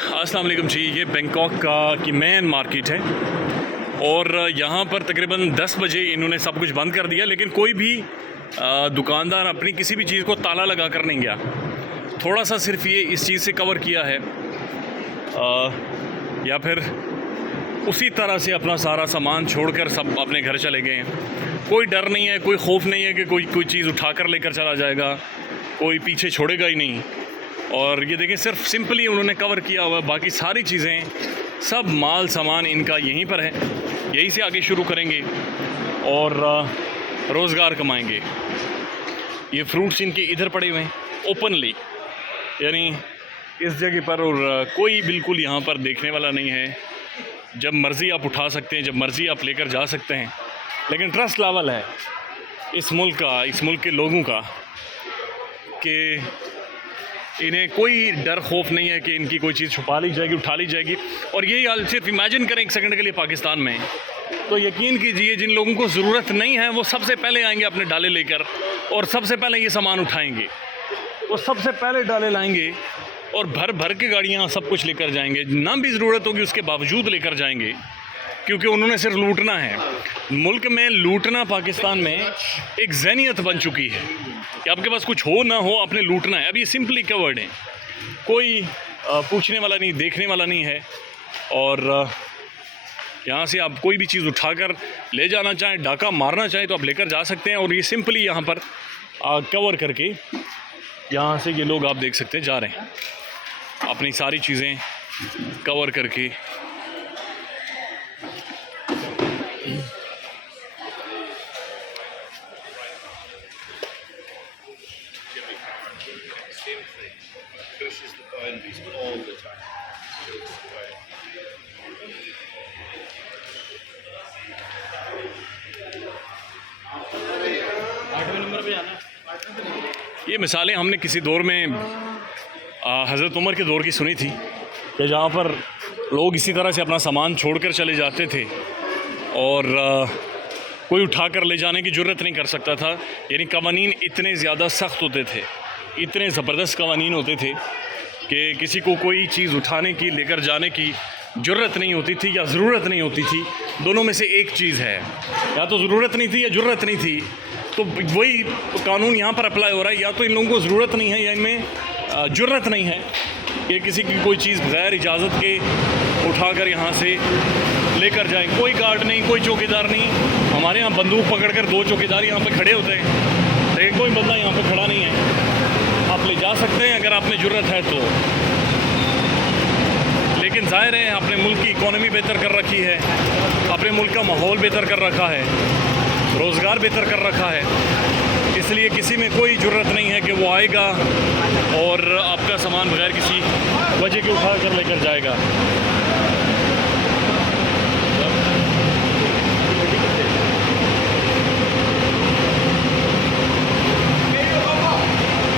अस्सलाम वालेकुम जी। ये बैंकॉक की मेन मार्केट है और यहाँ पर तकरीबन 10 बजे इन्होंने सब कुछ बंद कर दिया, लेकिन कोई भी दुकानदार अपनी किसी भी चीज़ को ताला लगा कर नहीं गया। थोड़ा सा सिर्फ ये इस चीज़ से कवर किया है या फिर उसी तरह से अपना सारा सामान छोड़कर सब अपने घर चले गए हैं। कोई डर नहीं है, कोई खौफ नहीं है कि कोई चीज़ उठा कर लेकर चला जाएगा, कोई पीछे छोड़ेगा ही नहीं। और ये देखें, सिर्फ सिंपली उन्होंने कवर किया हुआ है, बाकी सारी चीज़ें सब माल सामान इनका यहीं पर है। यहीं से आगे शुरू करेंगे और रोज़गार कमाएंगे। ये फ्रूट्स इनके इधर पड़े हुए हैं ओपनली, यानी इस जगह पर, और कोई बिल्कुल यहाँ पर देखने वाला नहीं है। जब मर्ज़ी आप उठा सकते हैं, जब मर्ज़ी आप लेकर जा सकते हैं। लेकिन ट्रस्ट लेवल है इस मुल्क का, इस मुल्क के लोगों का, कि इन्हें कोई डर खौफ नहीं है कि इनकी कोई चीज़ छुपा ली जाएगी, उठा ली जाएगी। और यही हाल सिर्फ इमेजिन करें एक सेकंड के लिए पाकिस्तान में, तो यकीन कीजिए जिन लोगों को ज़रूरत नहीं है वो सबसे पहले आएंगे अपने डाले लेकर और सबसे पहले ये सामान उठाएंगे, वो सबसे पहले डाले लाएंगे और भर भर के गाड़ियाँ सब कुछ लेकर जाएंगे। ना भी ज़रूरत होगी उसके बावजूद लेकर जाएंगे, क्योंकि उन्होंने सिर्फ लूटना है। मुल्क में लूटना पाकिस्तान में एक ज़हनियत बन चुकी है कि आपके पास कुछ हो ना हो, आपने लूटना है। अब ये सिंपली कवर्ड है, कोई पूछने वाला नहीं, देखने वाला नहीं है। और यहाँ से आप कोई भी चीज़ उठाकर ले जाना चाहें, डाका मारना चाहें तो आप लेकर जा सकते हैं। और ये सिंपली यहाँ पर कवर करके यहाँ से ये लोग आप देख सकते हैं जा रहे हैं अपनी सारी चीज़ें कवर करके। ये मिसालें हमने किसी दौर में हज़रत उमर के दौर की सुनी थी कि जहाँ पर लोग इसी तरह से अपना सामान छोड़कर चले जाते थे और कोई उठा कर ले जाने की जुर्रत नहीं कर सकता था। यानी कवानीन इतने ज़्यादा सख्त होते थे, इतने ज़बरदस्त कवानीन होते थे कि किसी को कोई चीज़ उठाने की, लेकर जाने की जुर्रत नहीं होती थी या ज़रूरत नहीं होती थी। दोनों में से एक चीज़ है, या तो ज़रूरत नहीं थी या जुर्रत नहीं थी। तो वही कानून यहाँ पर अप्लाई हो रहा है, या तो इन लोगों को ज़रूरत नहीं है या इनमें जुर्रत नहीं है कि किसी की कोई चीज़ बग़ैर इजाज़त के उठाकर यहाँ से लेकर जाएं। कोई गार्ड नहीं, कोई चौकीदार नहीं। हमारे यहाँ बंदूक पकड़कर 2 चौकीदार यहाँ पे खड़े होते हैं, लेकिन कोई बंदा यहाँ पे खड़ा नहीं है। आप ले जा सकते हैं अगर आपने ज़रूरत है तो, लेकिन ज़ाहिर है अपने मुल्क की इकॉनमी बेहतर कर रखी है, अपने मुल्क का माहौल बेहतर कर रखा है, रोज़गार बेहतर कर रखा है, इसलिए किसी में कोई ज़रूरत नहीं है कि वो आएगा और आपका सामान बगैर किसी वजह के उठा कर लेकर जाएगा।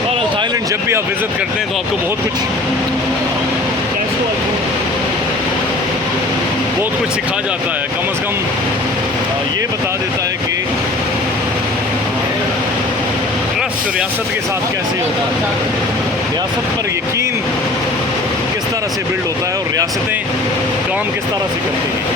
और थाईलैंड जब भी आप विज़िट करते हैं तो आपको बहुत कुछ सिखा जाता है। कम से कम ये बता देता है कि ट्रस्ट रियासत के साथ कैसे होता है, रियासत पर यकीन किस तरह से बिल्ड होता है और रियासतें काम किस तरह से करती हैं।